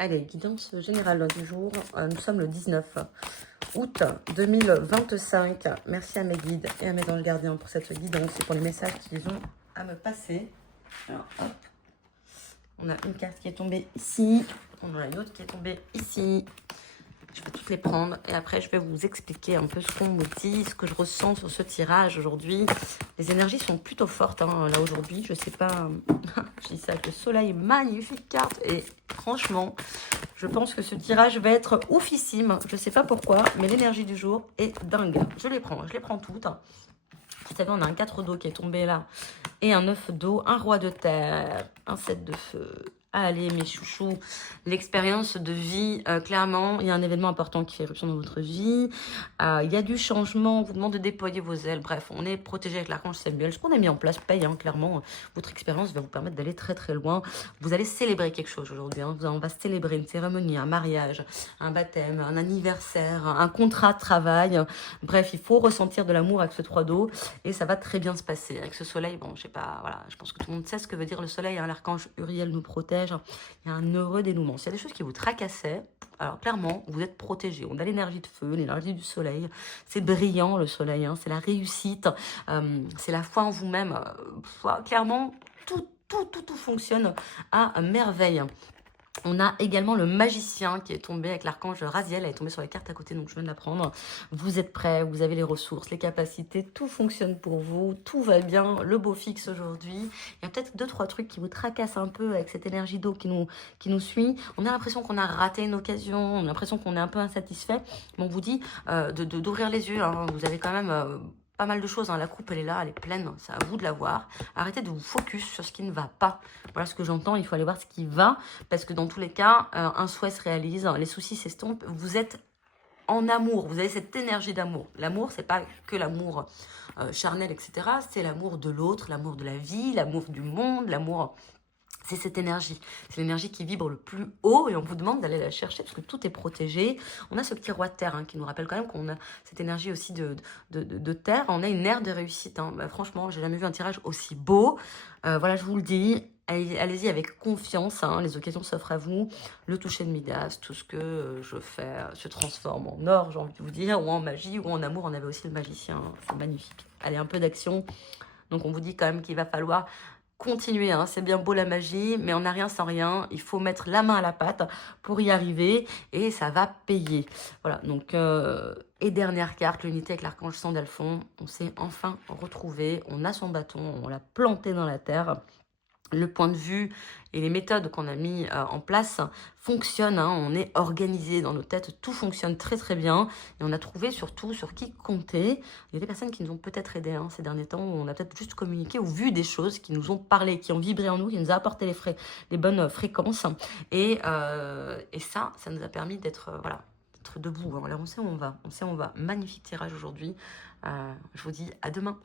Allez, guidance générale du jour. Nous sommes le 19 août 2025. Merci à mes guides et à mes anges gardiens pour cette guidance et pour les messages qu'ils ont à me passer. Alors, hop. On a une carte qui est tombée ici. On en a une autre qui est tombée ici. Je vais toutes les prendre et après je vais vous expliquer un peu ce qu'on me dit, ce que je ressens sur ce tirage aujourd'hui. Les énergies sont plutôt fortes là aujourd'hui. Je sais pas, je dis ça avec le soleil, magnifique carte. Et franchement, je pense que ce tirage va être oufissime. Je sais pas pourquoi, mais l'énergie du jour est dingue. Je les prends toutes. Vous savez, on a un 4 d'eau qui est tombé là et un 9 d'eau, un roi de terre, un 7 de feu. Allez, mes chouchous, l'expérience de vie, clairement, il y a un événement important qui fait éruption dans votre vie. Il y a du changement, on vous demande de déployer vos ailes. Bref, on est protégé avec l'archange Samuel. Ce qu'on a mis en place paye, clairement. Votre expérience va vous permettre d'aller très très loin. Vous allez célébrer quelque chose aujourd'hui. On va célébrer une cérémonie, un mariage, un baptême, un anniversaire, un contrat de travail. Bref, il faut ressentir de l'amour avec ce 3 d'eau et ça va très bien se passer. Avec ce soleil, bon, je sais pas, voilà, je pense que tout le monde sait ce que veut dire le soleil. L'archange Uriel nous protège. Il y a un heureux dénouement. S'il y a des choses qui vous tracassaient, alors clairement, vous êtes protégé. On a l'énergie de feu, l'énergie du soleil. C'est brillant le soleil, c'est la réussite, c'est la foi en vous-même. Clairement, tout fonctionne à merveille. On a également le magicien qui est tombé avec l'archange Raziel. Elle est tombée sur les cartes à côté, donc je viens de la prendre. Vous êtes prêts, vous avez les ressources, les capacités, tout fonctionne pour vous, tout va bien, le beau fixe aujourd'hui. Il y a peut-être 2-3 trucs qui vous tracassent un peu avec cette énergie d'eau qui nous suit. On a l'impression qu'on a raté une occasion, on a l'impression qu'on est un peu insatisfait. Mais on vous dit d'ouvrir les yeux, vous avez quand même... pas mal de choses, la coupe elle est là, elle est pleine, c'est à vous de la voir. Arrêtez de vous focus sur ce qui ne va pas. Voilà ce que j'entends, il faut aller voir ce qui va, parce que dans tous les cas, un souhait se réalise, les soucis s'estompent, vous êtes en amour, vous avez cette énergie d'amour. L'amour, c'est pas que l'amour charnel, etc. C'est l'amour de l'autre, l'amour de la vie, l'amour du monde, l'amour... C'est cette énergie, c'est l'énergie qui vibre le plus haut et on vous demande d'aller la chercher parce que tout est protégé. On a ce petit roi de terre qui nous rappelle quand même qu'on a cette énergie aussi de terre. On a une ère de réussite. Franchement, j'ai jamais vu un tirage aussi beau. Voilà, je vous le dis, allez-y avec confiance. Les occasions s'offrent à vous. Le toucher de Midas, tout ce que je fais se transforme en or, j'ai envie de vous dire, ou en magie, ou en amour. On avait aussi le magicien, c'est magnifique. Allez, un peu d'action. Donc on vous dit quand même qu'il va falloir... continuer, c'est bien beau la magie, mais on n'a rien sans rien. Il faut mettre la main à la pâte pour y arriver et ça va payer. Voilà, donc, et dernière carte, l'unité avec l'archange Sandalphon. On s'est enfin retrouvé, on a son bâton, on l'a planté dans la terre. Le point de vue et les méthodes qu'on a mis en place fonctionnent, on est organisé dans nos têtes, tout fonctionne très très bien et on a trouvé surtout sur qui compter. Il y a des personnes qui nous ont peut-être aidés ces derniers temps où on a peut-être juste communiqué ou vu des choses qui nous ont parlé, qui ont vibré en nous, qui nous ont apporté les bonnes fréquences et ça nous a permis d'être voilà, d'être debout. Alors on sait où on va, magnifique tirage aujourd'hui. Je vous dis à demain.